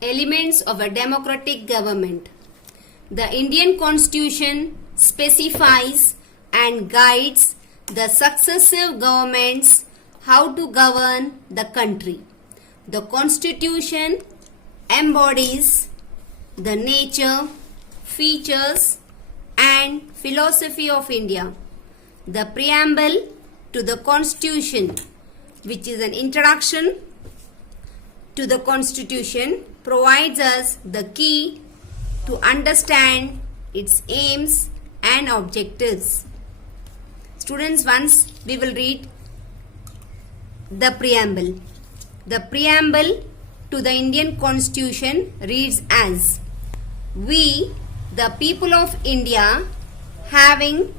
Elements of a democratic government. The Indian Constitution specifies and guides the successive governments how to govern the country. The Constitution embodies the nature, features and philosophy of India. The preamble to the Constitution, which is an introduction to the Constitution, provides us the key to understand its aims and objectives. Students, once we will read the preamble. The preamble to the Indian Constitution reads as: We, the people of India, having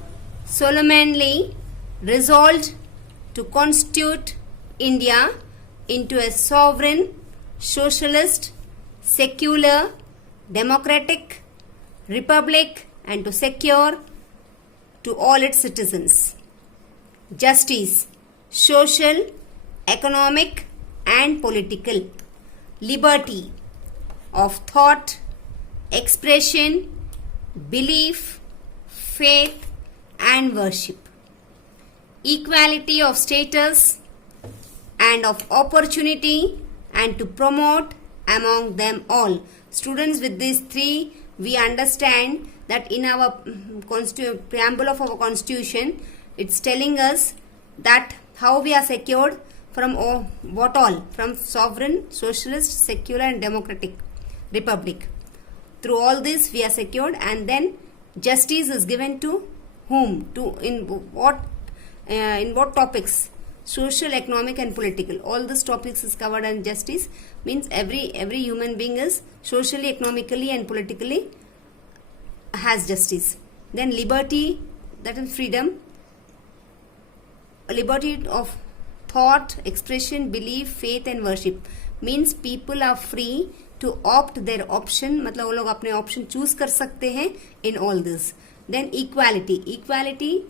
solemnly resolved to constitute India into a sovereign, socialist, secular, democratic republic, and to secure to all its citizens justice, social, economic and political, liberty of thought, expression, belief, faith and worship, equality of status and of opportunity, and to promote among them all. Students, with these three we understand that in our preamble of our constitution, it's telling us that how we are secured from what all? From sovereign, socialist, secular and democratic republic. Through all this we are secured, and then justice is given to whom? To in what topics? Social, economic and political. All these topics is covered, and justice means every human being is socially, economically and politically has justice. Then liberty, that is freedom, liberty of thought, expression, belief, faith and worship, means people are free to opt their option, मतलब वो लोग अपने option choose कर सकते हैं in all this. Then equality,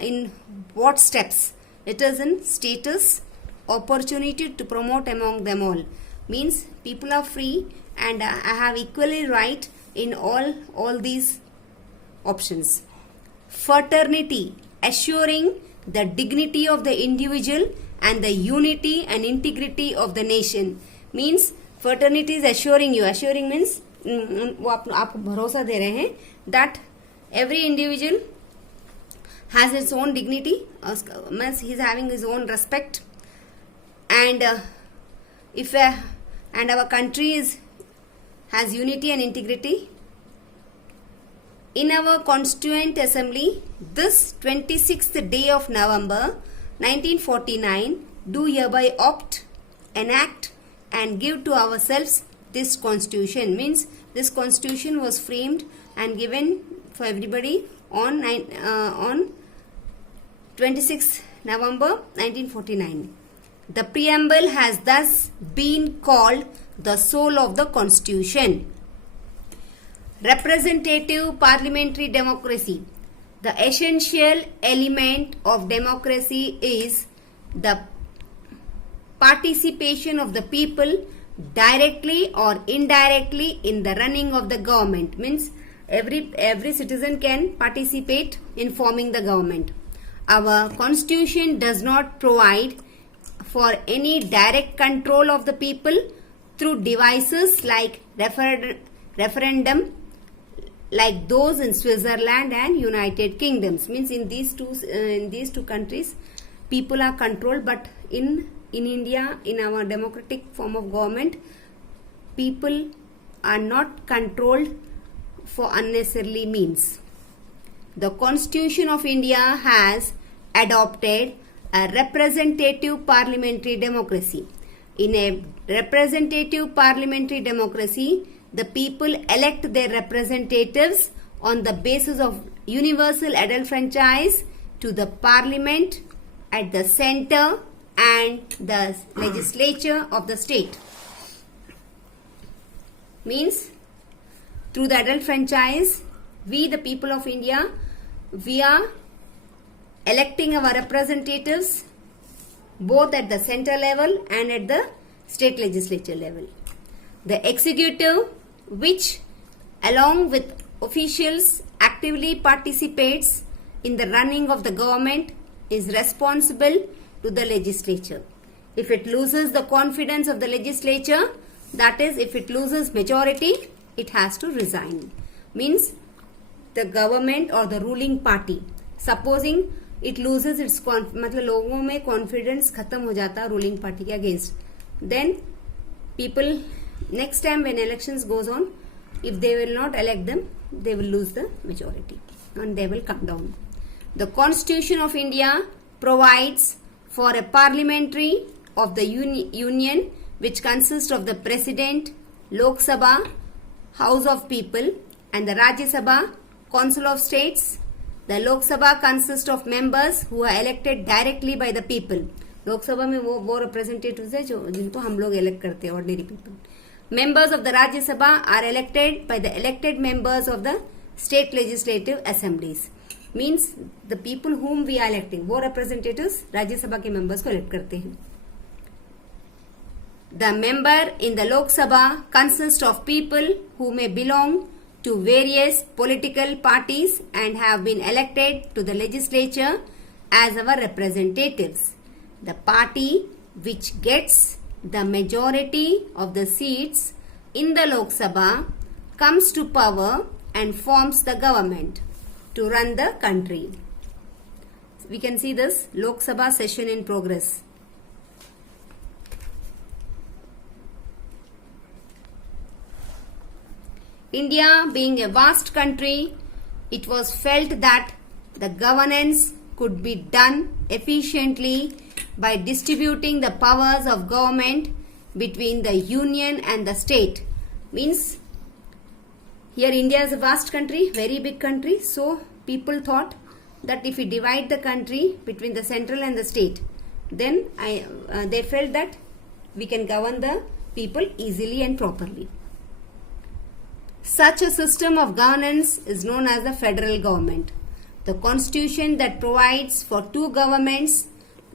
in what steps? It is in status, opportunity to promote among them all, means people are free and have equally right in all these options. Fraternity, assuring the dignity of the individual and the unity and integrity of the nation, means fraternity is assuring means वो आपको भरोसा दे रहे हैं that every individual has its own dignity, means he is having his own respect, and and our country has unity and integrity. In our Constituent Assembly, this 26th day of November 1949, do hereby opt, enact and give to ourselves this Constitution, means this Constitution was framed and given for everybody on 26th November 1949. The preamble has thus been called the soul of the Constitution. Representative parliamentary democracy. The essential element of democracy is the participation of the people directly or indirectly in the running of the government, means every citizen can participate in forming the government. Our constitution does not provide for any direct control of the people through devices like referendum, like those in Switzerland and United Kingdoms, means in these two countries people are controlled, but in India, in our democratic form of government, people are not controlled for unnecessarily means. The Constitution of India has adopted a representative parliamentary democracy. In a representative parliamentary democracy, the people elect their representatives on the basis of universal adult franchise to the parliament at the center and the legislature of the state. Means through the adult franchise, we the people of India, we are electing our representatives both at the center level and at the state legislature level. The executive, which along with officials actively participates in the running of the government, is responsible to the legislature. If it loses the confidence of the legislature, that is, if it loses majority, it has to resign. Means the government or the ruling party, supposing it loses its मतलब लोगों में confidence खत्म हो जाता ruling party के against, then people next time when elections goes on, if they will not elect them, they will lose the majority and they will come down. The Constitution of India provides for a parliamentary of the Union which consists of the President, Lok Sabha, House of People, and the Rajya Sabha, Council of States. The Lok Sabha consists of members who are elected directly by the people. लोक सभा में वो representatives है जो जिनको हम लोग elect करते हैं, ordinary people. Members of the Rajya Sabha are elected by the elected members of the state legislative assemblies. Means the people whom we are electing, वो representatives Rajya Sabha के members को elect करते हैं. The member in the Lok Sabha consists of people who may belong to various political parties and have been elected to the legislature as our representatives. The party which gets the majority of the seats in the Lok Sabha comes to power and forms the government to run the country. We can see this Lok Sabha session in progress. India being a vast country, it was felt that the governance could be done efficiently by distributing the powers of government between the union and the state. Means here India is a vast country, very big country, so people thought that if we divide the country between the central and the state, then they felt that we can govern the people easily and properly. Such a system of governance is known as the federal government. The constitution that provides for two governments,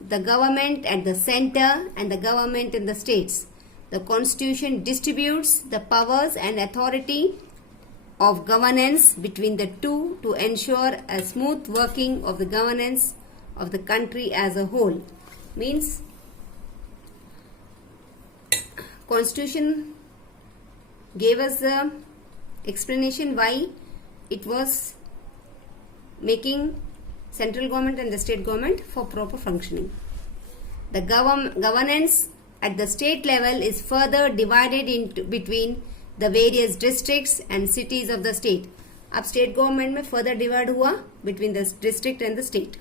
the government at the center and the government in the states. The constitution distributes the powers and authority of governance between the two to ensure a smooth working of the governance of the country as a whole. Means constitution gave us the explanation why it was making central government and the state government for proper functioning. The governance at the state level is further divided into between the various districts and cities of the state. अब state government में further divide हुआ between the district and the state.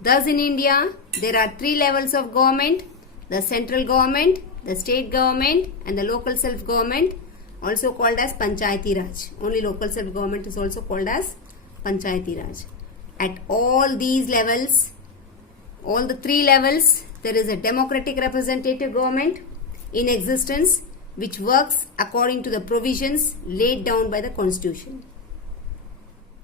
Thus in India there are three levels of government: the central government, the state government, and the local self government, also called as Panchayati Raj. Only local self government is also called as Panchayati Raj. At all these levels, all the three levels, there is a democratic representative government in existence which works according to the provisions laid down by the constitution.